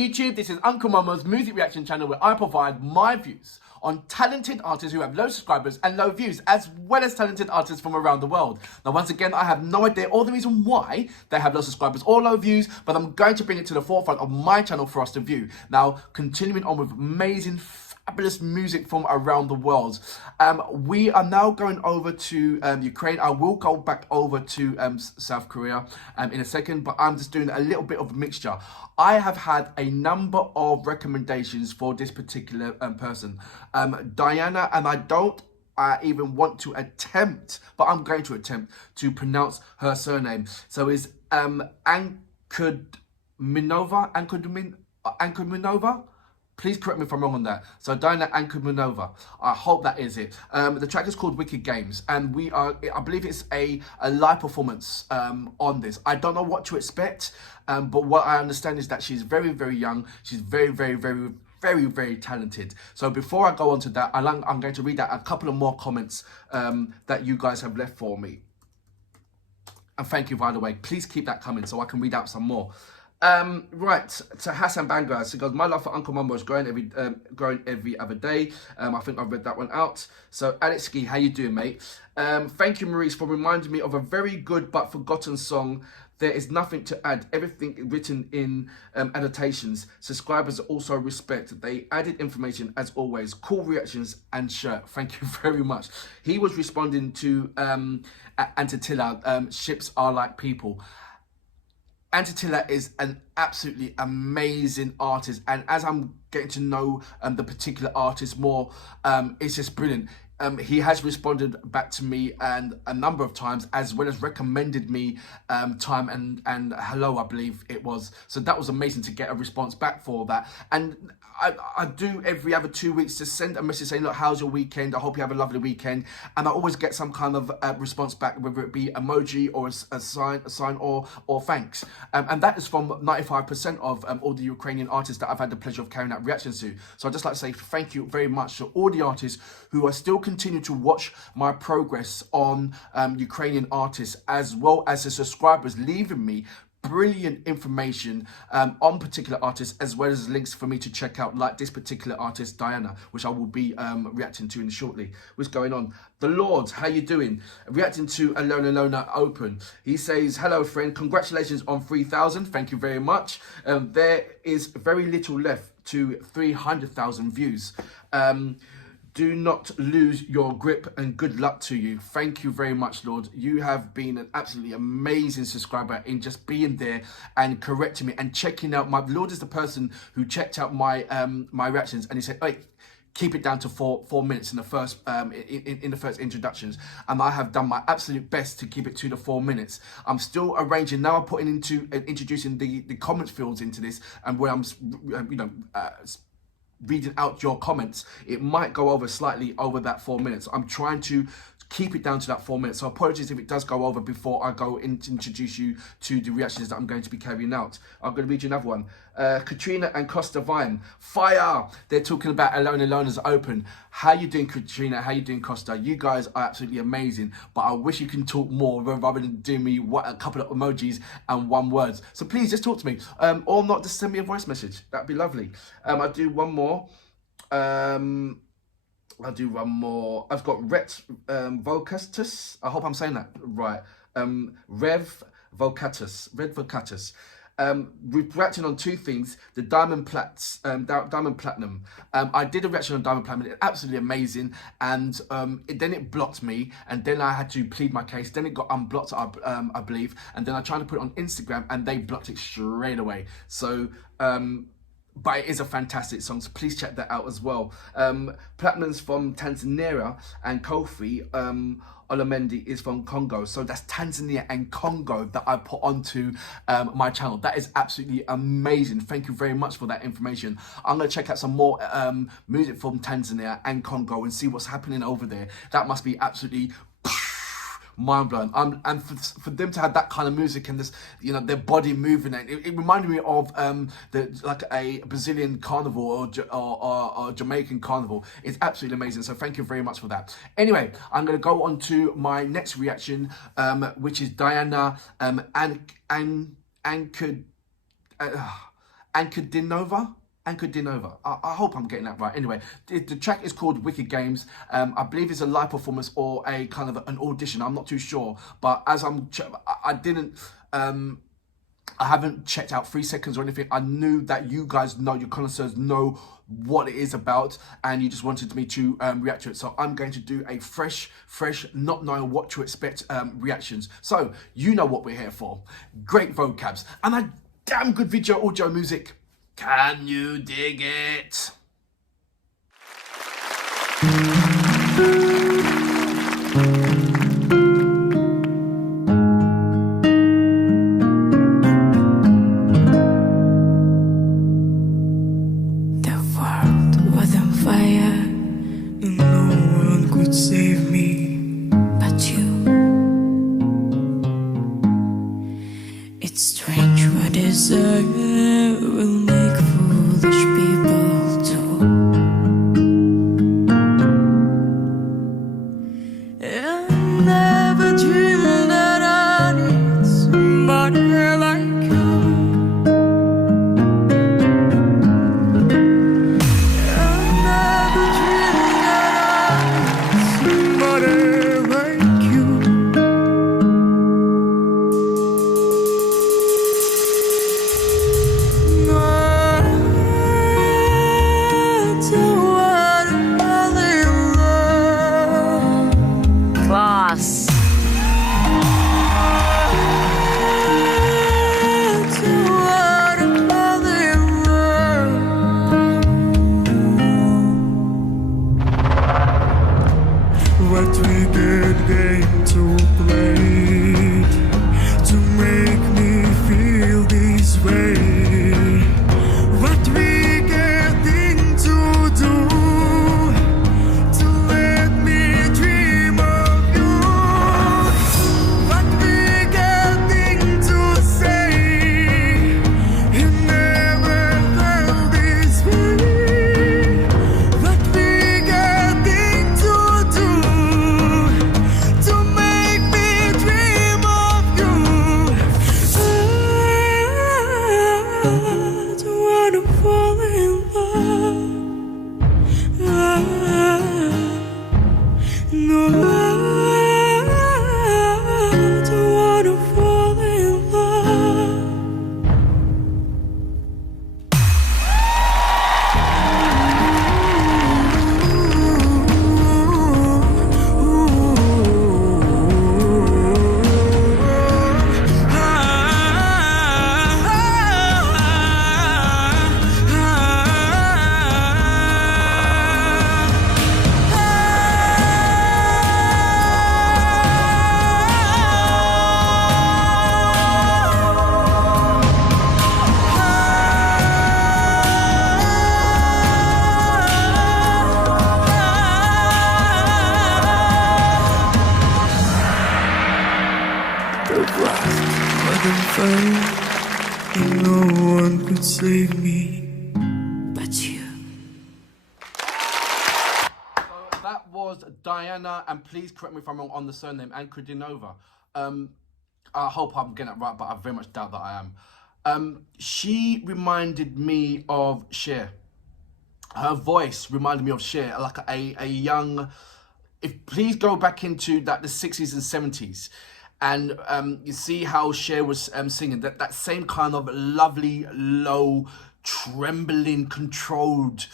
YouTube, this is Uncle Momo's music reaction channel where I provide my views on talented artists who have low subscribers and low views, as well as talented artists from around the world. Now, once again, I have no idea or the reason why they have low subscribers or low views, but I'm going to bring it to the forefront of my channel for us to view. Now, continuing on with amazing, fabulous music from around the world. We are now going over to Ukraine. I will go back over to South Korea in a second, but I'm just doing a little bit of a mixture. I have had a number of recommendations for this particular person, Diana, and I don't even want to attempt, but I'm going to attempt to pronounce her surname. So it's Ankudinova. Please correct me if I'm wrong on that. So Diana Ankudinova, I hope that is it. The track is called Wicked Games, and I believe it's a live performance on this. I don't know what to expect, but what I understand is that she's very, very young. She's very, very, very, very, very talented. So before I go on to that, I'm going to read out a couple of more comments that you guys have left for me. And thank you, by the way. Please keep that coming so I can read out some more. Right, to Hassan Bangas, he goes, my love for Uncle Mumbo is growing every other day. I think I've read that one out. So Alex Ski, how you doing, mate? Thank you, Maurice, for reminding me of a very good but forgotten song. There is nothing to add, everything written in annotations. Subscribers also respect. They added information as always. Cool reactions and shirt. Thank you very much. He was responding to Antitilla, ships are like people. Antitilla is an absolutely amazing artist, and as I'm getting to know the particular artist more, it's just brilliant. He has responded back to me and a number of times, as well as recommended me Time and Hello, I believe it was. So that was amazing to get a response back for that. And I do every other 2 weeks to send a message saying, look, how's your weekend? I hope you have a lovely weekend. And I always get some kind of response back, whether it be emoji or a sign or thanks. And that is from 95% of all the Ukrainian artists that I've had the pleasure of carrying out reactions to. So I'd just like to say thank you very much to all the artists who are still continue to watch my progress on Ukrainian artists, as well as the subscribers leaving me brilliant information on particular artists, as well as links for me to check out, like this particular artist Diana, which I will be reacting to in shortly. What's going on? The Lord, how you doing? Reacting to Alona Open. He says, hello friend, congratulations on 3,000. Thank you very much. There is very little left to 300,000 views. Do not lose your grip, and good luck to you. Thank you very much, Lord. You have been an absolutely amazing subscriber in just being there and correcting me and checking out my... Lord is the person who checked out my my reactions, and he said, hey, keep it down to four minutes in the first in the first introductions, and I have done my absolute best to keep it to the 4 minutes. I'm still arranging now. I'm putting into introducing the comments fields into this, and where I'm reading out your comments, it might go over slightly over that 4 minutes. I'm trying to keep it down to that 4 minutes. So apologies if it does go over before I go in to introduce you to the reactions that I'm going to be carrying out. I'm going to read you another one. Katrina and Costa Vine, fire! They're talking about Alona's Open. How you doing, Katrina? How you doing, Costa? You guys are absolutely amazing, but I wish you can talk more rather than doing me a couple of emojis and one words. So please just talk to me, or not, just send me a voice message. That'd be lovely. I'll do one more. I'll do one more. I've got Ret Vocatus. I hope I'm saying that right. Rev Vocatus. We're reacting on two things: the Diamond Platinum. I did a reaction on Diamond Platinum. It's absolutely amazing, and then it blocked me, and then I had to plead my case. Then it got unblocked, I believe, and then I tried to put it on Instagram, and they blocked it straight away. So. But it is a fantastic song, so please check that out as well. Platinum's from Tanzania, and Kofi Olamendi is from Congo. So that's Tanzania and Congo that I put onto my channel. That is absolutely amazing. Thank you very much for that information. I'm going to check out some more music from Tanzania and Congo and see what's happening over there. That must be absolutely mind blowing. And for them to have that kind of music and this, their body moving, and it reminded me of like a Brazilian carnival or Jamaican carnival. It's absolutely amazing. So thank you very much for that. Anyway, I'm going to go on to my next reaction, which is Diana Ankudinova. Ankudinova. I hope I'm getting that right. Anyway, the track is called Wicked Games. I believe it's a live performance or a kind of an audition. I'm not too sure. But as I haven't checked out 3 seconds or anything. I knew that you guys know, your connoisseurs know what it is about, and you just wanted me to react to it. So I'm going to do a fresh, not knowing what to expect reactions. So you know what we're here for. Great vocabs and a damn good video audio music. Can you dig it? Save me, but you. It's strange what desire will make foolish people do. I never dreamed that I need somebody like you. What we get game to play to make me feel this way. What we getting to do to let me dream of you. What we getting to say, you never felt this way. What we getting to do to make me dream of you. I don't wanna fall in love. No, I don't wanna fall in love. And no one could save me but you. So that was Diana, and please correct me if I'm wrong on the surname, Ankudinova. I hope I'm getting it right, but I very much doubt that I am. She reminded me of Cher. Her voice reminded me of Cher, like a young. Please go back into the 60s and 70s. And you see how Cher was singing, that same kind of lovely, low, trembling, controlled,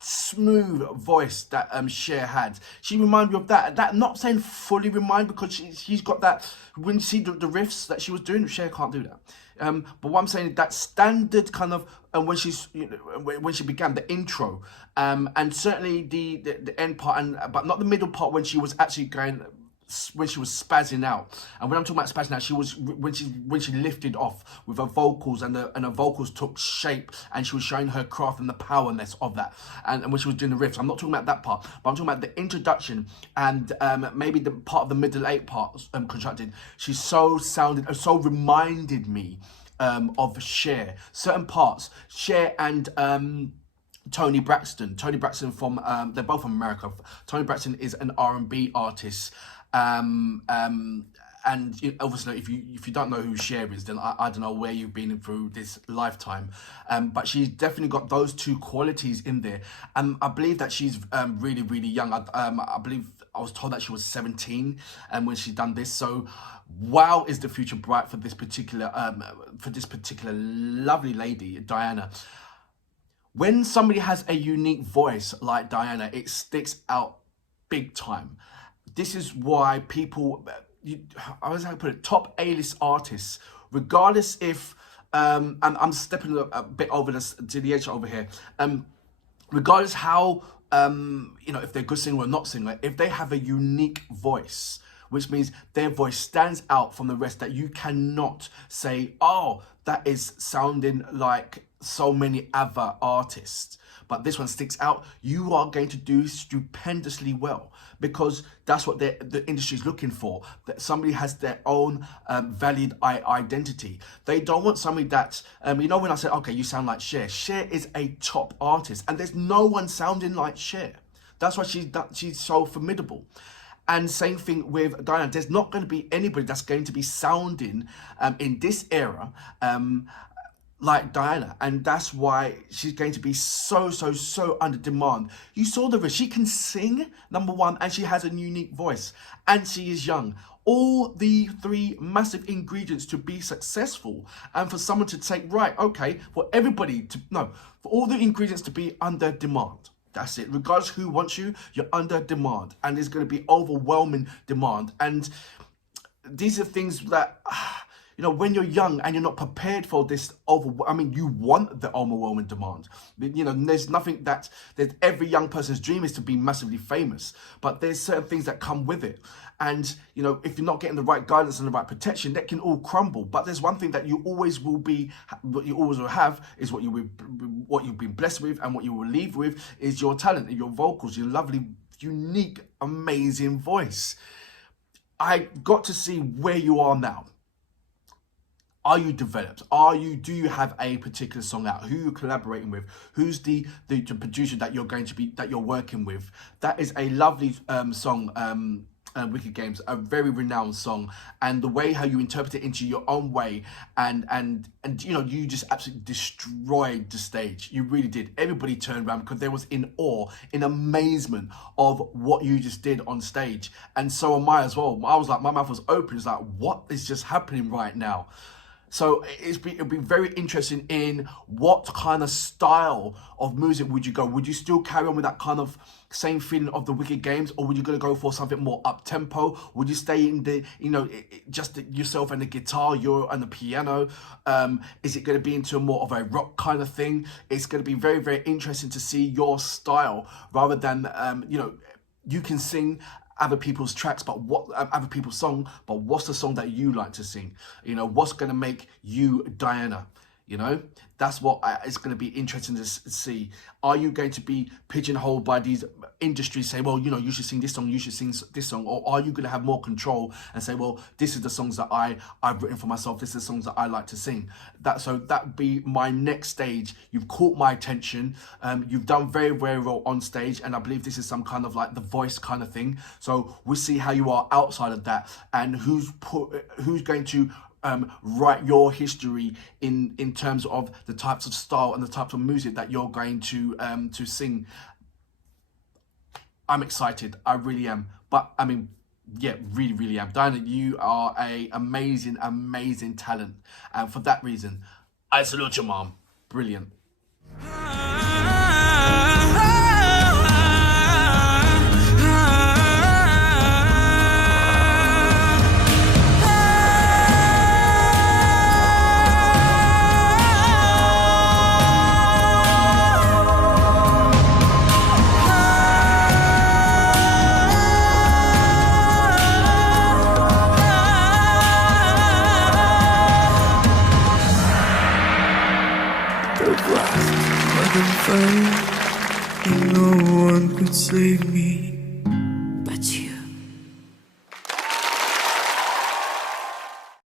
smooth voice that Cher had. She reminded me of that. That, not saying fully remind, because she's got that, when you see the riffs that she was doing, Cher can't do that. But what I'm saying is that standard kind of, when she began the intro, and certainly the end part, but not the middle part when she was actually when she was spazzing out. And when I'm talking about spazzing out, she was when she lifted off with her vocals, and her vocals took shape, and she was showing her craft and the powerness of that. And when she was doing the riffs, I'm not talking about that part, but I'm talking about the introduction and maybe the part of the middle 8 part constructed. She so reminded me of Cher. Certain parts, Cher and Tony Braxton from they're both from America. Tony Braxton is an R&B artist, and obviously, if you don't know who Cher is, then I don't know where you've been through this lifetime. But she's definitely got those two qualities in there. I believe that she's really, really young. I believe I was told that she was 17 when she done this. So, wow, is the future bright for this particular lovely lady, Diana. When somebody has a unique voice like Diana, it sticks out big time. This is why people, I was going to put it, top A-list artists, regardless if, and I'm stepping a bit over to the edge over here, regardless how, if they're good singer or not singer, if they have a unique voice, which means their voice stands out from the rest, that you cannot say, oh, that is sounding like so many other artists, but this one sticks out, you are going to do stupendously well, because that's what the industry is looking for, that somebody has their own valid identity. They don't want somebody that, when I say, okay, you sound like Cher. Cher is a top artist, and there's no one sounding like Cher. That's why she's so formidable. And same thing with Diana. There's not going to be anybody that's going to be sounding in this era like Diana, and that's why she's going to be so under demand. You saw she can sing, number one, and she has a unique voice, and she is young. All the three massive ingredients to be successful, and for someone to take, right, okay, for all the ingredients to be under demand. That's it. Regardless who wants you, you're under demand, and there's going to be overwhelming demand. And these are things that, when you're young and you're not prepared for this you want the overwhelming demand. There's nothing that every young person's dream is to be massively famous, but there's certain things that come with it. And, if you're not getting the right guidance and the right protection, that can all crumble. But there's one thing that you always will have is what you've been blessed with, and what you will leave with is your talent, your vocals, your lovely, unique, amazing voice. I got to see where you are now. Are you developed? Do you have a particular song out? Who you're collaborating with? Who's the producer that you're working with? That is a lovely song, Wicked Games, a very renowned song, and the way how you interpret it into your own way, and you just absolutely destroyed the stage. You really did. Everybody turned around because they was in awe, in amazement of what you just did on stage, and so am I as well. I was like, my mouth was open. It's like, what is just happening right now? So it'll be very interesting in what kind of style of music would you go? Would you still carry on with that kind of same feeling of the Wicked Games, or would you gonna go for something more up tempo? Would you stay in the just yourself and the guitar, and the piano? Is it gonna be into more of a rock kind of thing? It's gonna be very, very interesting to see your style, rather than you can sing other people's tracks, but other people's song, but what's the song that you like to sing? What's going to make you Diana? That's what it's going to be interesting to see. Are you going to be pigeonholed by these industries, say, well, you should sing this song, you should sing this song, or are you going to have more control and say, well, this is the songs that I've written for myself, this is the songs that I like to sing? That would be my next stage. You've caught my attention. You've done very, very well on stage, and I believe this is some kind of like The Voice kind of thing. So we'll see how you are outside of that, and who's going to write your history in terms of the types of style and the types of music that you're going to sing. I'm excited, I really am. But really, really am. Diana, you are a amazing, amazing talent, and for that reason, I salute your mom. Brilliant. No one could save me.